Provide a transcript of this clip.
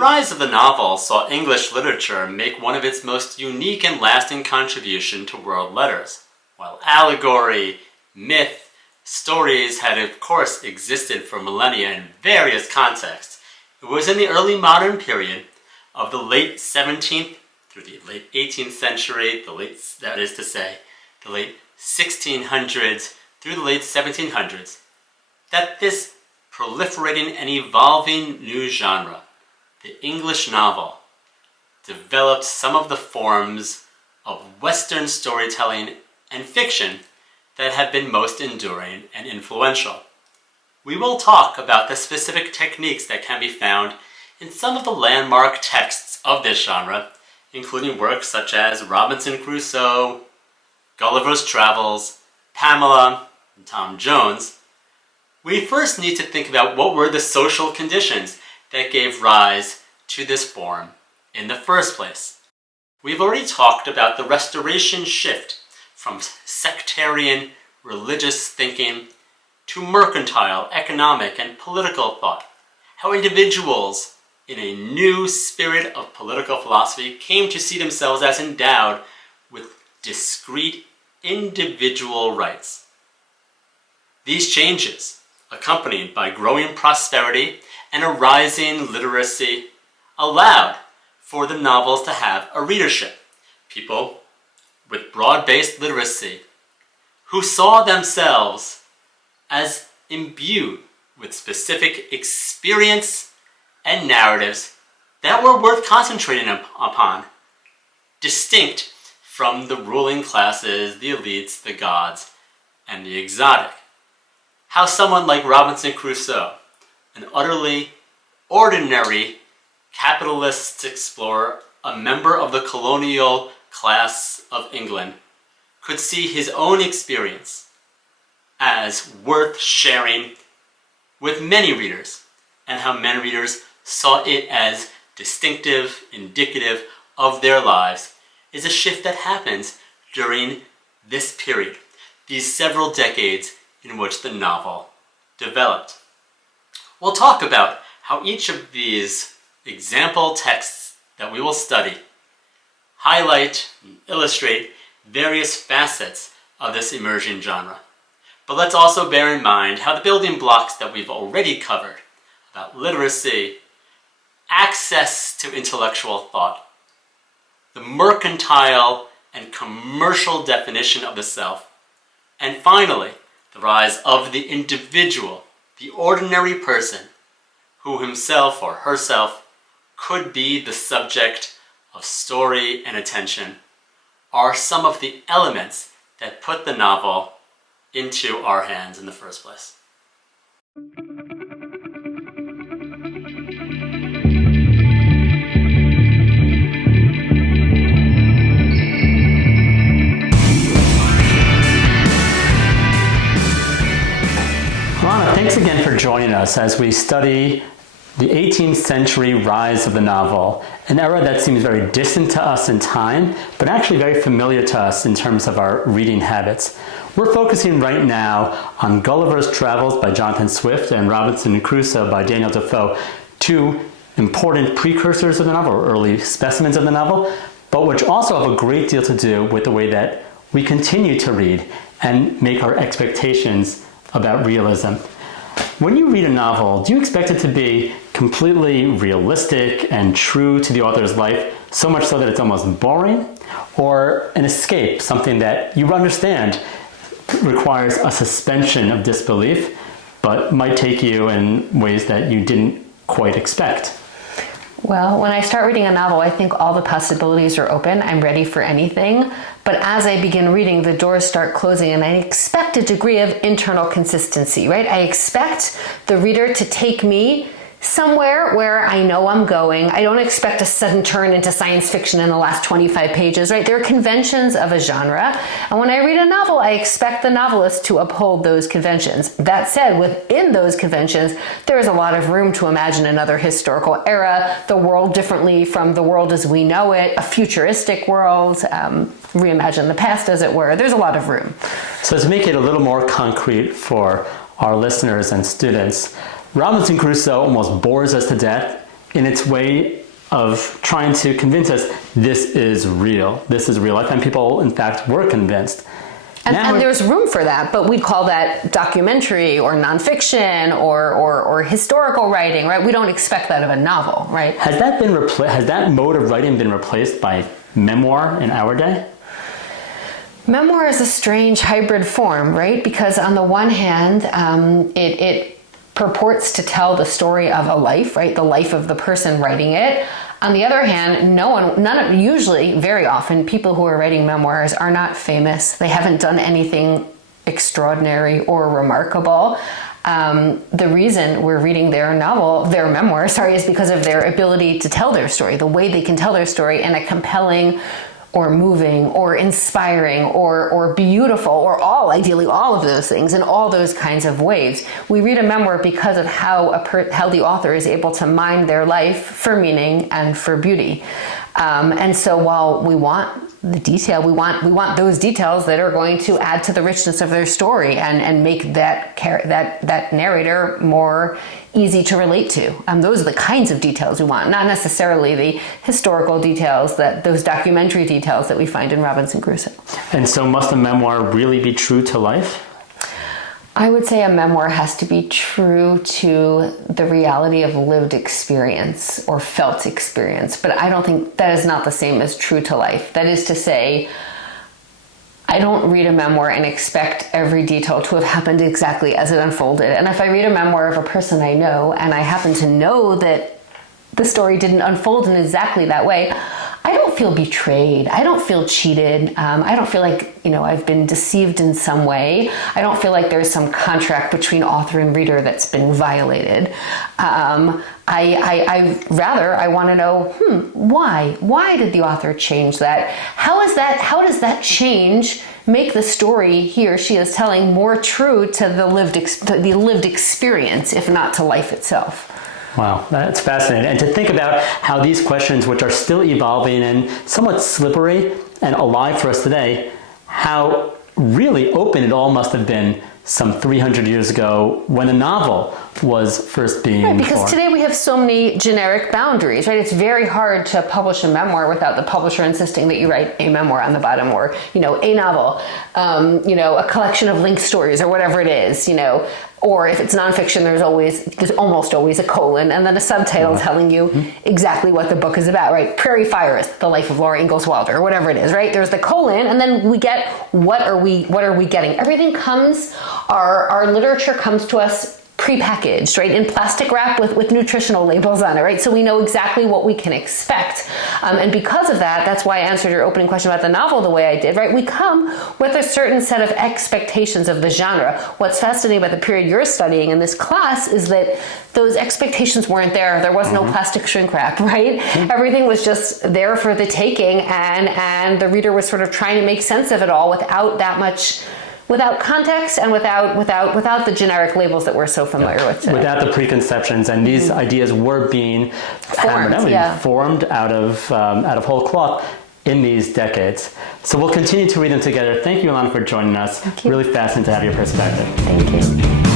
rise of the novel saw English literature make one of its most unique and lasting contributions to world letters. While allegory, myth, stories had of course existed for millennia in various contexts, it was in the early modern period of the late 17th through the late 18th century, the late 1600s through the late 1700s, that this proliferating and evolving new genre, the English novel, developed some of the forms of Western storytelling and fiction that have been most enduring and influential. We will talk about the specific techniques that can be found in some of the landmark texts of this genre, including works such as Robinson Crusoe, Gulliver's Travels, Pamela, and Tom Jones. We first need to think about what were the social conditions that gave rise to this form in the first place. We've already talked about the Restoration shift from sectarian religious thinking to mercantile, economic, and political thought, how individuals in a new spirit of political philosophy came to see themselves as endowed with discrete individual rights. These changes, accompanied by growing prosperity and a rising literacy, allowed for the novels to have a readership, people with broad-based literacy who saw themselves as imbued with specific experience and narratives that were worth concentrating upon, distinct from the ruling classes, the elites, the gods, and the exotic. How someone like Robinson Crusoe, an utterly ordinary capitalist explorer, a member of the colonial class of England, could see his own experience as worth sharing with many readers, and how many readers saw it as distinctive, indicative of their lives, is a shift that happens during this period, these several decades in which the novel developed. We'll talk about how each of these example texts that we will study highlight and illustrate various facets of this emerging genre. But let's also bear in mind how the building blocks that we've already covered about literacy, access to intellectual thought, the mercantile and commercial definition of the self, and finally, the rise of the individual, the ordinary person, who himself or herself could be the subject of story and attention, are some of the elements that put the novel into our hands in the first place. Lana, thanks again for joining us as we study the 18th century rise of the novel, an era that seems very distant to us in time, but actually very familiar to us in terms of our reading habits. We're focusing right now on Gulliver's Travels by Jonathan Swift and Robinson Crusoe by Daniel Defoe, two important precursors of the novel, or early specimens of the novel, but which also have a great deal to do with the way that we continue to read and make our expectations about realism. When you read a novel, do you expect it to be completely realistic and true to the author's life, so much so that it's almost boring? Or an escape, something that you understand requires a suspension of disbelief, but might take you in ways that you didn't quite expect? Well, when I start reading a novel, I think all the possibilities are open. I'm ready for anything. But as I begin reading, the doors start closing, and I expect a degree of internal consistency, right? I expect the reader to take me somewhere where I know I'm going. I don't expect a sudden turn into science fiction in the last 25 pages, right? There are conventions of a genre, and when I read a novel, I expect the novelist to uphold those conventions. That said, within those conventions, there is a lot of room to imagine another historical era, the world differently from the world as we know it, a futuristic world, reimagine the past, as it were. There's a lot of room. So to make it a little more concrete for our listeners and students, Robinson Crusoe almost bores us to death in its way of trying to convince us this is real. This is real life, and people, in fact, were convinced. And there's room for that, but we call that documentary or nonfiction or historical writing, right? We don't expect that of a novel, right? Has that mode of writing been replaced by memoir in our day? Memoir is a strange hybrid form, right? Because on the one hand, it purports to tell the story of a life, right? The life of the person writing it. On the other hand, usually, very often, people who are writing memoirs are not famous. They haven't done anything extraordinary or remarkable. The reason we're reading their memoir, is because of their ability to tell their story, the way they can tell their story in a compelling or moving or inspiring or beautiful or ideally all of those things in all those kinds of ways. We read a memoir because of how the author is able to mine their life for meaning and for beauty. And so while we want the detail, we want those details that are going to add to the richness of their story and make that narrator more easy to relate to. Those are the kinds of details we want, not necessarily the historical details, those documentary details that we find in Robinson Crusoe. And so must a memoir really be true to life? I would say a memoir has to be true to the reality of lived experience or felt experience, but I don't think that is not the same as true to life. That is to say, I don't read a memoir and expect every detail to have happened exactly as it unfolded. And if I read a memoir of a person I know and I happen to know that the story didn't unfold in exactly that way, I don't feel betrayed. I don't feel cheated. I don't feel like, I've been deceived in some way. I don't feel like there's some contract between author and reader that's been violated. I want to know, why? Why did the author change that? How does that change make the story he or she is telling more true to the lived experience, if not to life itself? Wow, that's fascinating. And to think about how these questions, which are still evolving and somewhat slippery and alive for us today, how really open it all must have been some 300 years ago when a novel was first being formed. Because today we have so many generic boundaries, right? It's very hard to publish a memoir without the publisher insisting that you write a memoir on the bottom, or, a novel, a collection of linked stories or whatever it is, or if it's nonfiction, there's almost always a colon and then a subtitle telling you exactly what the book is about, right? Prairie Fires, The Life of Laura Ingalls Wilder, or whatever it is, right? There's the colon, and then we get what are we getting? Everything comes, our literature comes to us prepackaged, right, in plastic wrap with nutritional labels on it, right? So we know exactly what we can expect. And because of that, that's why I answered your opening question about the novel the way I did, right? We come with a certain set of expectations of the genre. What's fascinating about the period you're studying in this class is that those expectations weren't there. There was no plastic shrink wrap, right? Everything was just there for the taking, and the reader was sort of trying to make sense of it all without context and without the generic labels that we're so familiar with today. Without the preconceptions, and these ideas were being formed out of whole cloth in these decades. So we'll continue to read them together. Thank you, Ilana, for joining us. Thank you. Really fascinating to have your perspective. Thank you.